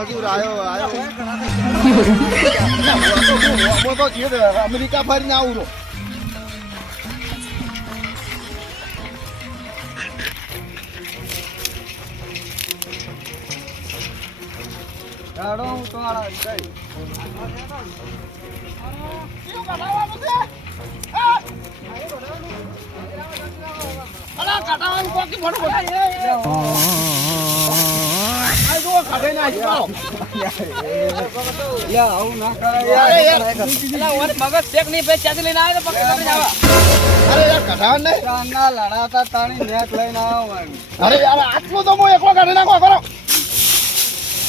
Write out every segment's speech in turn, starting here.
મજૂર આવ્યો આવ્યો તો છે અમેરિકા ફરીને આવું. હેડો હું. કાઢી નાખ્યું. યા આવું ના યાર, મગજ શેક નહીં આવે તો પકડી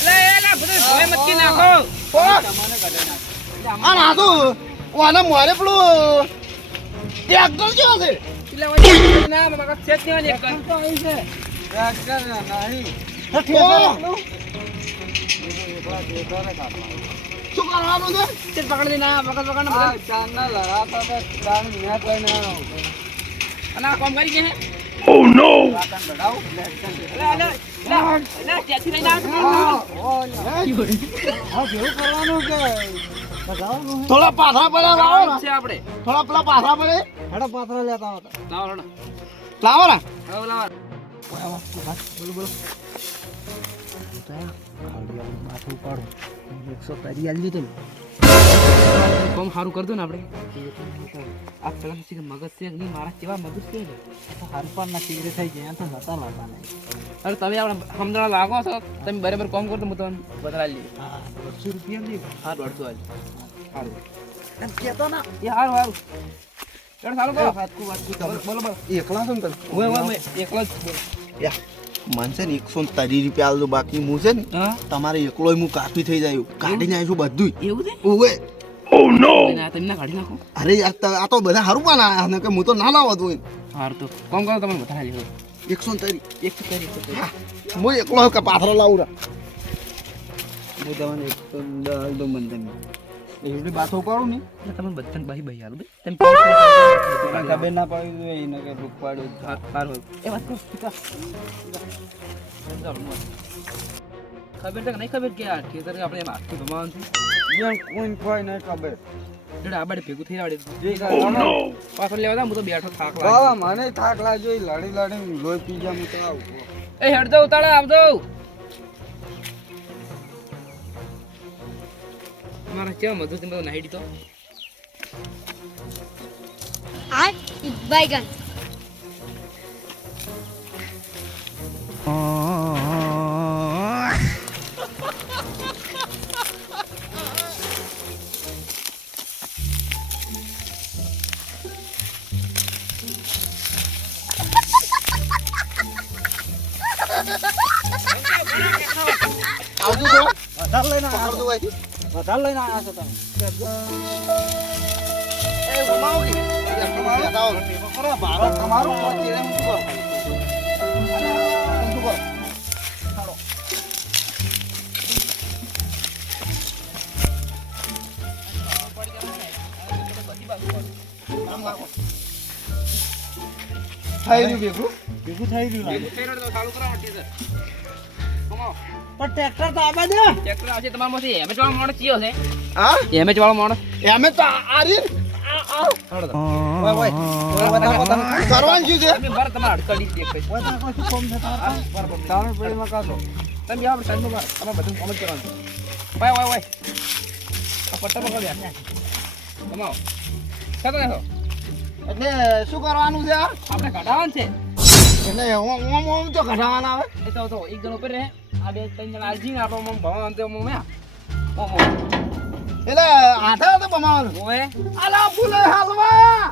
યાર, યાર, પેલું છે ના મગજ ચેક શું કરવાનું છે? તે પકડી મગજ પકડને આ બધા. ચાંદના લડાતા તો તાણી નેટ લઈને આવો. અને આ કામ કરી પકડી કે બધાવાનું થોડા પાથરા ને. છે આપણે. થોડા પેલા પાથરા પડે. હેડો પાથરા લેતા હતા લાવો ને. લાવો. લાવો કોમ સારું કરતું ને આપણે આ પેલા છે કે મગજ છે નહીં મારા કેવા મગજ છે ને હરપાના સિગરેટ થઈ ગયા તો નતા નહીં અરે તમે આપણે સમજણ લાગો છો તમે બરાબર કામ કરો તો હું તમને બદલાવી લઈએ દોઢસો રૂપિયા લે હા દોઢસો હાલ સારું એમ ના એ સારું સારું ચાલો સારું કરો વાતકું વાતકું બોલો બોલો બોલો એકલા છો ને તમે ઓય જ બોલ. યા મને છે ને એકસો ત્રીસ રૂપિયા આલજો બાકી હું છે ને તમારે એકલો હું કાફી થઈ જાય કાઢીને આવીશું બધું એવું છે? ઓવે ના તમે ના કાઢી નાખો. અરે આ તો બધા હારું પણ આ કે હું તો ના લાવો હોય. હાર તો કોમ કરો તમે બધા લ્યો એકસો ને ત્રીસ. એક તો કરી એક તો હું એકલો કે પાથરો લાવું રા? હું તમને એક તો દસ દો મને એવડી બાથો પાડું ને? એટલે તમે બધાને બાહી બહી હાલો ભાઈ. તમે ખબર ના પડી દે એને કે દુઃખ પાડ્યું હા, સારું એ વાત કરો ઠીક ખબર તક નહીં ખબર કે આ ખેતર આપણે એમ હાથથી ભમાવાનું છે? જેમ કોઈ કોઈ નહીં ખબર. એટલે આ બાજુ ભેગું થઈ આવડે પાછળ લેવા હું તો બેઠો થાક લાગે. મને થાક લાગ્યો લડી લડી લોહી પી ગયા હું તો આવું. એ હેડ દો ઉતાળે આવજો મારા કેવા મધુ તમે બધું નાહી દીધો I વધારે લઈને આવ્યા છો તમે? ભારત તમારું કરો? એમ શું કરો? થઈ રહ્યું ભેગું ભેગું થઈ રહ્યું. ચાલુ કરો ટીચર. પણ ટ્રેક્ટર તો આવા દે ટ્રેક્ટર આવશે તમારામાંથી એમએચ વાળો માણસ કયો છે? હા? એમેજ વાળો માણસ એમે તો આ કરવાનું શું તમારા તમારે કરવાનું. છે આ? આપણે ઘટાડવાનું છે. એટલે ઓમ ઓમ ઓમ તો કઢાવાના આવે. એ તો તો એક જણ ઉપર રહે. આ બે ત્રણ જણ આજી ને આપણો મમ ભણવાનું તે મમ ઓહો. એટલે હાથે હાથે બમાવાનું ઓએ અલા ફૂલે હાલવા.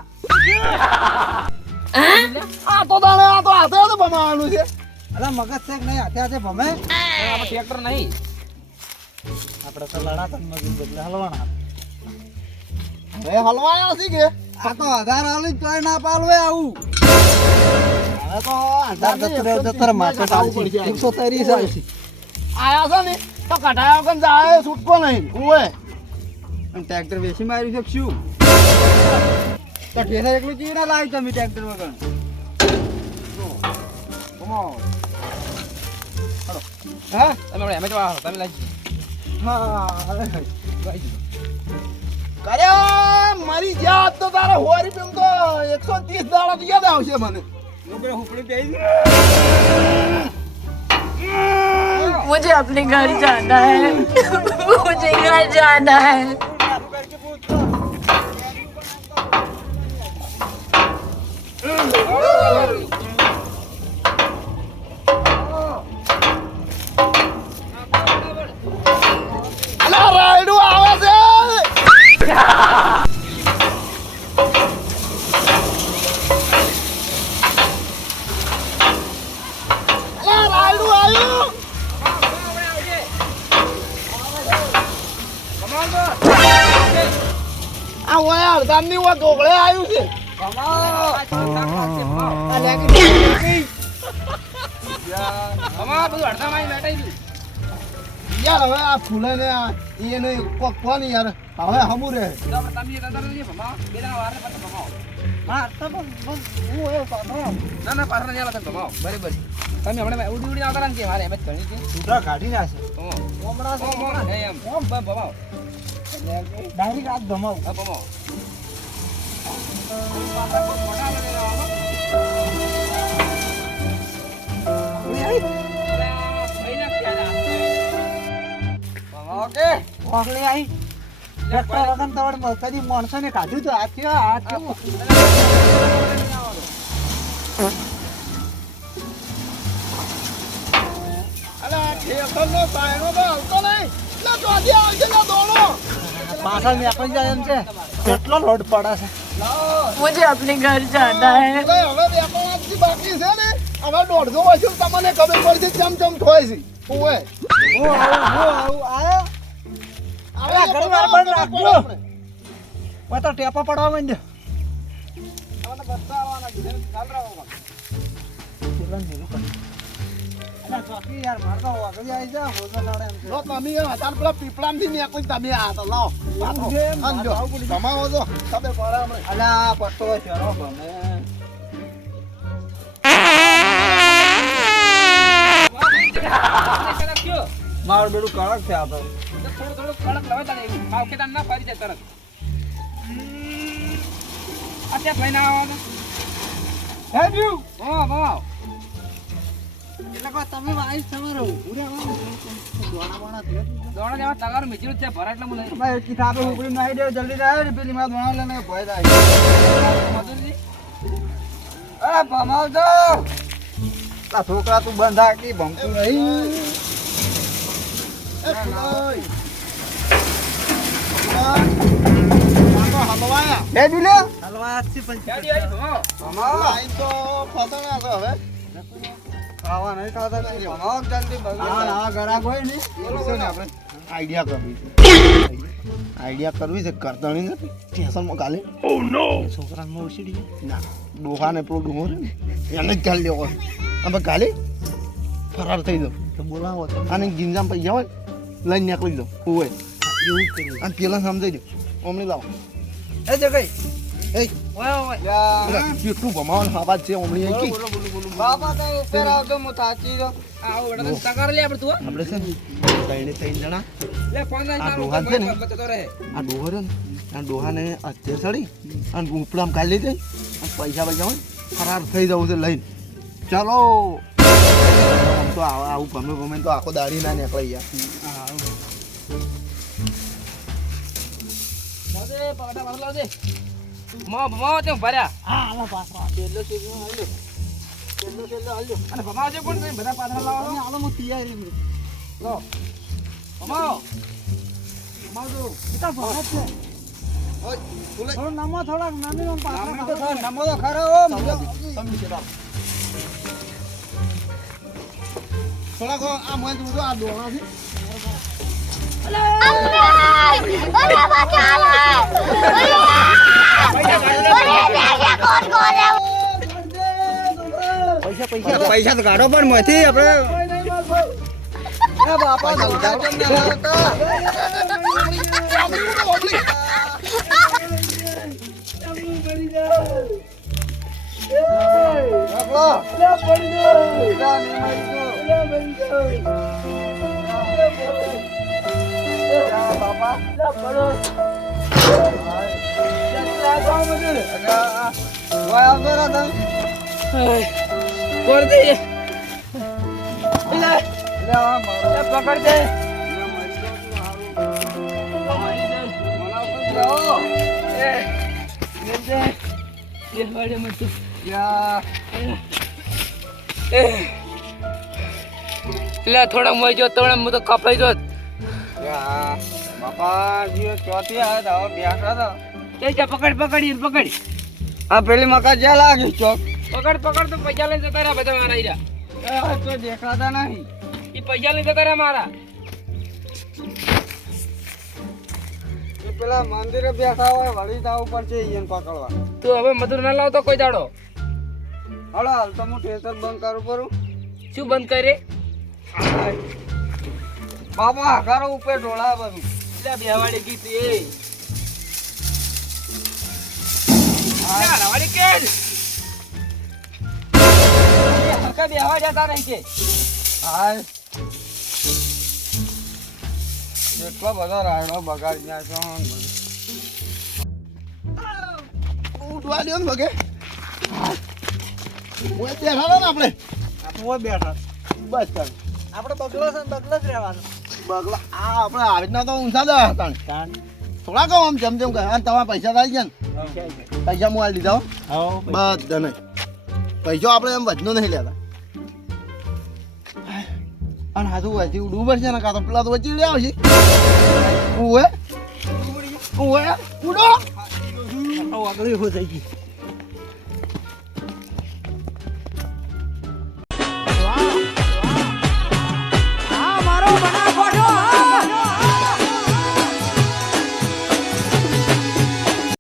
આ તો દાણે આ તો હાથે હાથે બમાવાનું છે. અલા મગજ છે નહીં હાથે હાથે ભમે. આપણે ટ્રેક્ટર નહીં. આપણે તો લડાતા મગજ બદલે હલવાના. હવે હલવાયા છે કે? આ તો આધાર આલી તોય ના પાલવે આવું. આયા છે ને? તો કઢાયા વગર જાય છૂટકો નહીં. અને ટ્રેક્ટર વેચી મારી શકશું તો ઠેલા એકલું ચીવી ના લાવી તમે ટ્રેક્ટર વગર. હા? તમે એમએચ વાળા તમે લાગી કર્યા મારી જાત તો તારા હોરી પેમ તો એકસો ત્રીસ દાડા યાદ આવશે મને. मुझे अपने घर जाना है मुझे घर जाना है આ ઓય અડધાની ઓય ઢોકળે આવ્યું છે અડધામાં. યાર હવે આ ફૂલે ને આ એને કોક કોણ યાર હવે હમુ રે. ના ના પાછળ નહીં આલો તમે ભમાવો. બરાબર તમે હમણાં ઉડી ઉડી આવતા ને કે મારે એમ જ કરવી છે છોકરા કાઢી નાખે ભમાવો. ઓમ, ઓમ, એ એમ. ઓમ, બસ ભમાવો. ડાયરેક્ટ ધમાવ હા, આવી ટ્રેક્ટર વગર તવડ કદી માણસોને કાઢ્યું તો આ થયો આ થયો અલા તો હલતો નહીં. પાછળ નીકળી જાય એમ કેટલો લોડ પડે છે. મુજે અપને ઘર જાના હવે વેપાર બાકી છે ને. હવે દોઢસો વર્ષ તમને ખબર પડશે ચમ ચમ થોય છે. ઓએ ઓ આવ ઘરવાર પણ રાખજો. વા ટેપા પડવા માંડે હવે મારું બેડું કડક આ તો થોડું થોડું કડક લવાય ખેતાર ના ફરી જાય તરત. અત્યારે ત્યાં ભાઈ ના આવવાનું. થેન્ક યુ હા, ભમાવો. એટલે કહો તમે વાઈસ તમારો રહેવાનું દોણા બોણા થયો દોણા જેવા તગારું જ છે ભરા એટલે લઉં. ભાઈ કિતાબે ઉપડી નાખી દે જલ્દી રહે ને પેલી માં દોણા લઈને ભય થાય મજૂરી? અરે ભમાવ આ છોકરા તું બંધા કે ભમતું નહીં. બે જુલે હલવા ગાડી આવી, ભમાવો. તો ફસાણા હવે ખાવા નહીં ખાતા તો ભમાવ જલ્દી ગરાક હોય ને ને આપણે આઈડિયા કરવી છે. આઈડિયા કરવી છે કરતણી નથી સ્ટેશનમાં કાલે છોકરાને ઉછળી ના. ડોહાને પેલો ડોહો છે ને એને જ ગાલી દેવો અમે કાલે ફરાર થઈ જાવ તો બોલાવો અને ગિંજામ પૈસા હોય લઈને નીકળી જાવ હોય એવું જ કર્યું અને પેલા સમજાઈ દો અમને લાવો. એ જગઈ. એ ઓય, ઓય. પેલા કેટલું ભમાવાનું આવાજ છે અમણી અહીં કી બાપા તો ઉપર આવતો હું થાચી ગયો આ આવો બેટા, તને તગાર લે આપણે તું. આપણે છે ને ત્રણે ત્રણ જણા લે, લઈને આ ડોહા છે ને? આ ડોહો ને આ ડોહાને અત્યારે ચડી અને ઉપડામ કાઢી જાય અને પૈસા પૈસા હોય ફરાર થઈ જવું છે લઈને ચાલો આમ તો આવા- આવું ગમે ગમે તો આખો દાડી ના નીકળે યાર લાવજે, લાવજે. ભમાવો, ભમાવો તેમ ભર્યા. હા આમાં પાછો પેલો ચીજો હાલ્યો પેલો ચીજો હાલ્યો અને ભમાવો છે કોણ? તમે? બધા પાછળ લાવો આલો હું તૈયારી માં લો. ભમાવો. માવજો પિતા ભરત છે. થોડો નમો થોડાક નાની માં પાછા નામી તો તો ખરો ઓમ સમજી ગયા. થોડાક આ મોજ મૂકો, આ ડોહા છે પૈસા તો કાઢો પણ મથી આપણે. બાપા તો ઉધાર કેમ ના લાવતા? બાપા. જા, નહીં મળી તો. બાપા લા પડો ચકલા તો આમ જ ને. વાય આવતો રહો તમે હાય. કોણ દે લે લે આ મારો લે પકડ દે લે મરી જાઉં છું હારું. મને જાઓ એ લે દે લે વાડે મત યા એ લે થોડા મોઈ જો થોડા હું તો કપાઈ જો યા ચોથી આવ્યા તો હવે બેઠા હતા જા પકડ પકડી પકડી. આ પેલી મકા જ્યાં લાગી ચોક? પકડ પકડ તો પૈસા લઈને જતા રહ્યા બધા મારા તો દેખાતા નહીં. એ પૈસા લઈને જતા રહ્યા મારા. પેલા મંદિરે બેઠા હોય વળી જવું છે એને પકડવા. તું હવે મધુર ના લાવતો કોઈ દાડો. હલો હાલ તો હું ઠેસર બંધ કરું પરું. શું બંધ કરે? બાપા હકારો ઉપર ઢોળા બધું. લે બેવાડી ગીત એ. બેવાડી કે હકા બેવા જતા રહી છે. હાય એટલો બધો રાયડો બગાડી નાખ્યો ને ઉઠવા દો ને બેઠા ને આપણે? બેઠા. બસ ચાલ. આપણે બગલો છે ને બગલો જ રહેવાનું. બગલા આ આપણે આવી રીતના તો ઊંચા હતા થોડા કહો આમ જેમ જેમ કહે. અને તમારા પૈસા થઈ ગયા ને? પૈસા હું આલી દીધા હો. બધા નહીં પૈસો. આપણે એમ વધનો નહીં લેતા. અને હાથું વચ્ચે ઉડવું પડશે ને કાં તો પેલા તો વચ્ચે ઉડ્યા આવશે. ઉવે. ઉવે. ઉડો. આગળ એવું થઈ ગયું.